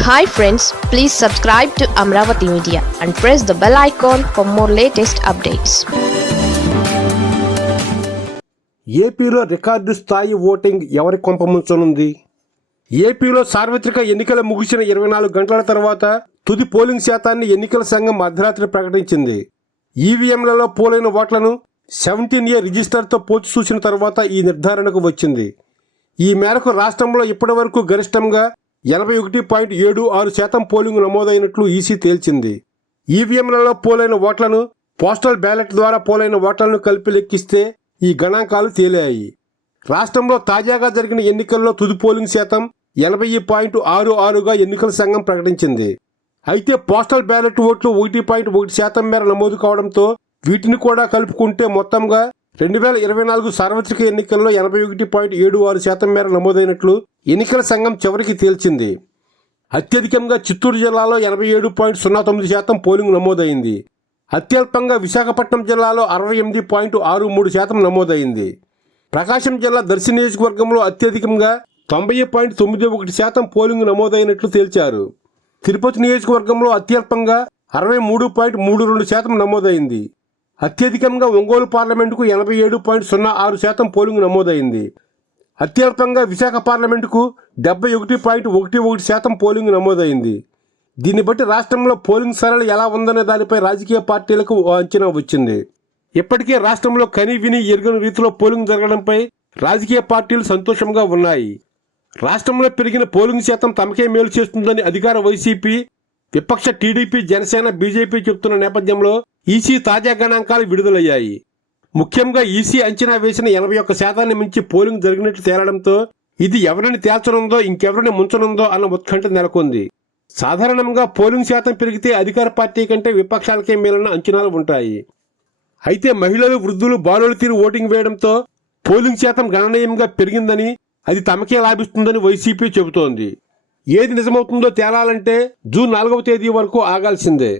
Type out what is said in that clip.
Hi friends please subscribe to Amaravati media and press the bell icon for more latest updates ఏపీలో record స్థాయి voting ఎవరి కొంపముంచనుంది ఏపీలో సార్వత్రిక ఎన్నికలు ముగిసిన ఇరవై నాలుగు గంటల తర్వాత తుది పోలింగ్ శాతాన్ని ఎన్నికల సంఘం అర్ధరాత్రి ప్రకటించింది. ఈవీఎంలలో పోలైన ఓట్లను సెవెంటీన్ ఏ రిజిస్టర్తో పోల్చి చూసిన తర్వాత ఈ నిర్ధారణకు వచ్చింది. ఈ మేరకు రాష్ట్రంలో ఇప్పటివరకు గరిష్టంగా ఎనభై ఒకటి పాయింట్ ఏడు ఆరు శాతం పోలింగ్ నమోదైనట్లు ఈసీ తేల్చింది. ఈవీఎంలలో పోలైన ఓట్లను పోస్టల్ బ్యాలెట్ ద్వారా పోలైన ఓట్లను కలిపి లెక్కిస్తే ఈ గణాంకాలు తేలాయి. రాష్ట్రంలో తాజాగా జరిగిన ఎన్నికల్లో తుది పోలింగ్ శాతం ఎనభై పాయింట్ ఆరు ఆరుగా ఎన్నికల సంఘం ప్రకటించింది. అయితే పోస్టల్ బ్యాలెట్ ఓట్లు ఒకటి పాయింట్ ఒకటి శాతం మేర నమోదు కావడంతో వీటిని కూడా కలుపుకుంటే మొత్తంగా రెండు వేల ఇరవై నాలుగు సార్వత్రిక ఎన్నికల్లో ఎనభై ఒకటి పాయింట్ ఏడు ఆరు శాతం మేర నమోదైనట్లు ఎన్నికల సంఘం చివరికి తేల్చింది. అత్యధికంగా చిత్తూరు జిల్లాలో ఎనభై ఏడు పాయింట్ సున్నా తొమ్మిది శాతం పోలింగ్ నమోదైంది. అత్యల్పంగా విశాఖపట్నం జిల్లాలో అరవై ఎనిమిది పాయింట్ ఆరు మూడు శాతం నమోదైంది. ప్రకాశం జిల్లా దర్శి నియోజకవర్గంలో అత్యధికంగా తొంభై పాయింట్ తొమ్మిది ఒకటి శాతం పోలింగ్ నమోదైనట్లు తేల్చారు. తిరుపతి నియోజకవర్గంలో అత్యల్పంగా అరవై మూడు పాయింట్ మూడు రెండు శాతం నమోదైంది. అత్యధికంగా ఒంగోలు పార్లమెంటుకు ఎనభై ఏడు పాయింట్ సున్నా ఆరు శాతం పోలింగ్ నమోదైంది. అత్యల్పంగా విశాఖ పార్లమెంటుకు డెబ్బై ఒకటి పాయింట్ ఒకటి ఒకటి శాతం పోలింగ్ నమోదైంది. దీన్ని బట్టి రాష్ట్రంలో పోలింగ్ సరళి ఎలా ఉందనే దానిపై రాజకీయ పార్టీలకు అంచనా వచ్చింది. ఇప్పటికే రాష్ట్రంలో కని విని ఎరుగని రీతిలో పోలింగ్ జరగడంపై రాజకీయ పార్టీలు సంతోషంగా ఉన్నాయి. రాష్ట్రంలో పెరిగిన పోలింగ్ శాతం తమకే మేలు చేస్తుందని అధికార వైసీపీ విపక్ష టీడీపీ జనసేన బీజేపీ చెబుతున్న నేపథ్యంలో ఈసీ తాజా గణాంకాలు విడుదలయ్యాయి. ముఖ్యంగా ఈసీ అంచనా వేసిన ఎనభై ఒక్క శాతాన్ని మించి పోలింగ్ జరిగినట్లు తేలడంతో ఇది ఎవరిని తేల్చనుందో ఇంకెవరిని ముంచనుందో అన్న ఉత్కంఠ నెలకొంది. సాధారణంగా పోలింగ్ శాతం పెరిగితే అధికార పార్టీ కంటే విపక్షాలకే మేలన్న అంచనాలు ఉంటాయి. అయితే మహిళలు వృద్ధులు బాలులు తీరు ఓటింగ్ వేయడంతో పోలింగ్ శాతం గణనీయంగా పెరిగిందని అది తమకే లాభిస్తుందని వైసీపీ చెబుతోంది. ఏది నిజమవుతుందో తేలాలంటే జూన్ నాలుగవ తేదీ వరకు ఆగాల్సిందే.